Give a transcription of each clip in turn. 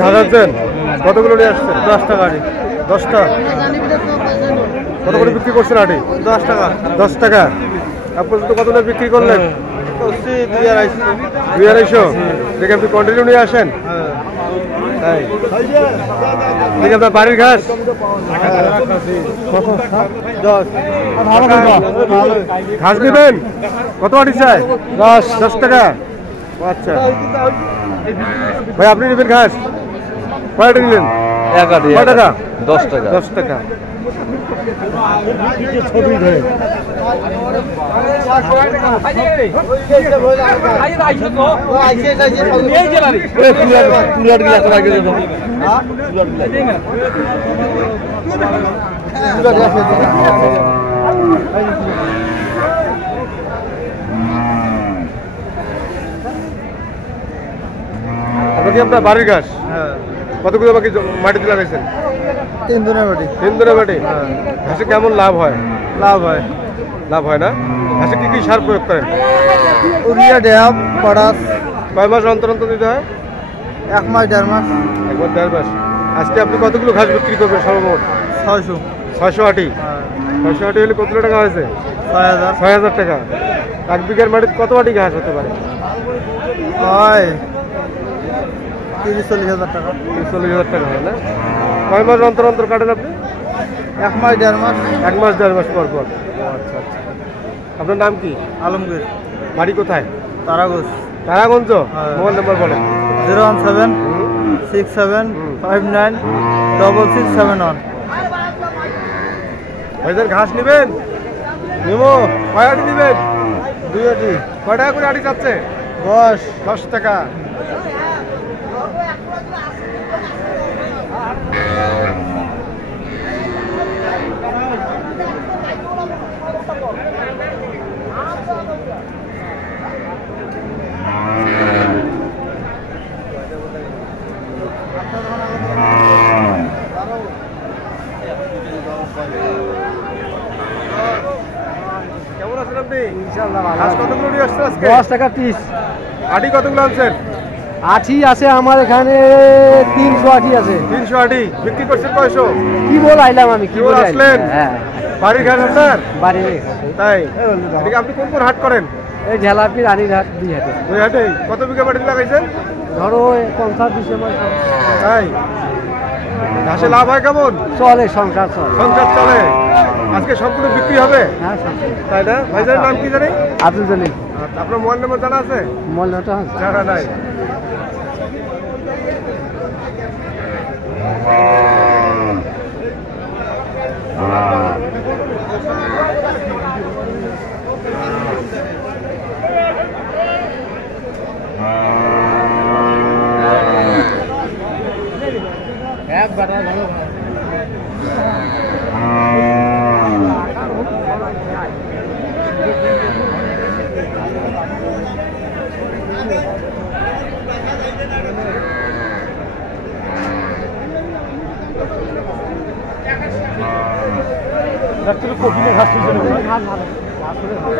খাওয়াচ্ছেন কতগুলো নিয়ে আসছেন? 10 টাকা। 10টা কত করে বিক্রি করছেন? আটি 10 টাকা। 10 টাকা। আপনার তো কত বিক্রি করলেন? 2-250। দেখে আপনি কন্টিনিউ নিয়ে আসেন? তাই দেখে আপনার বাড়ির ঘাস ঘাস নেবেন? কত আটি চাই? 10 টাকা। আচ্ছা ভাই, আপনি নেবেন ঘাস? কয়টা নিলেন? 1 আটি। কয় টাকা? 10 টাকা। 10 টাকা। আপনার বাড়ির ঘাস কতগুলো বাকি মাটিতে লাগাইছেন? 3 দিনের মাটি। 3 দিনের মাটি। ঘাসে কেমন লাভ হয়? লাভ হয়। লাভ হয় না? ঘাসে কি কি সার প্রয়োগ করেন? ইউরিয়া, ড্যাপ, পটাশ। কয় মাস অন্তর অন্তর দিতে হয়? 1 মাস 1.5 মাস। 1-1.5 মাস। আজকে আপনি কতগুলো ঘাস বিক্রি করবেন সর্বমোট? 600। 600 আটি। 600 আটি হলে কত টাকা হয়েছে? 6000। 6000 টাকা। 1 বিঘার মাটিতে কত আটি ঘাস হতে পারে? হয় 30-40 হাজার টাকা। 40 হাজার টাকা হয় না? কয় মাস অন্তর অন্তর কাটেন আপনি? 1 মাস 1.5 মাস। 1 মাস 1.5 মাস পর পর। আচ্ছা আচ্ছা। আপনার নাম কি? আলমগীর। বাড়ি কোথায়? তারাগঞ্জ। তারাগঞ্জ। মোবাইল নাম্বার বলেন। 01767596671। ভাইজান ঘাস নেবেন? নেবো। কয় আটি নেবেন? 2 আটি। কয় টাকা করে আটি যাচ্ছে? 10 টাকা। কেমন আছেন আপনি? ইনশাআল্লাহ ভালো। ঘাস কতগুলো নিয়ে আসছেন আজকে? 10 টাকা পিস। আটি কতগুলো আনছেন? আটি আছে আমার এখানে 300 আটি আছে। 300 আটি। বিক্রি করছেন কয়শো? কি বল আইলাম আমি? কি বলে আসলেন? হ্যাঁ, বাড়ির ঘাস আপনার? বাড়ি। তাই এদিকে আপনি কোন কোন হাট করেন? এই ঝালাপি রানীঘাট 2 হাটে। 2 হাটেই। কত বিঘা মাটি লাগাইছেন? ধরো 50-20 মাস তাই ঘাসে লাভ হয় কেমন? চলে, সংসার চলে। সংসার চলে। আজকে সবগুলো বিক্রি হবে? হ্যাঁ, সংসার। তাই না? ভাইজানের নাম কি জানি? আব্দুল জলিল। আচ্ছা, আপনার মোবাইল নাম্বার জানা আছে? মলটা জানা নাই। এক বাটা ভালো। কঠিনে ঘাস তুলছে না? ঘাস ভালো। আসলে ভালো।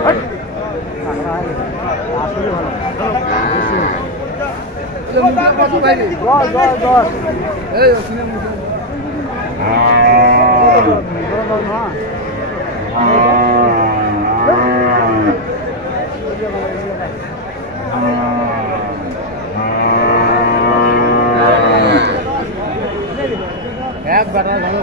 আসলে ভালো। এক বাটা ভালো।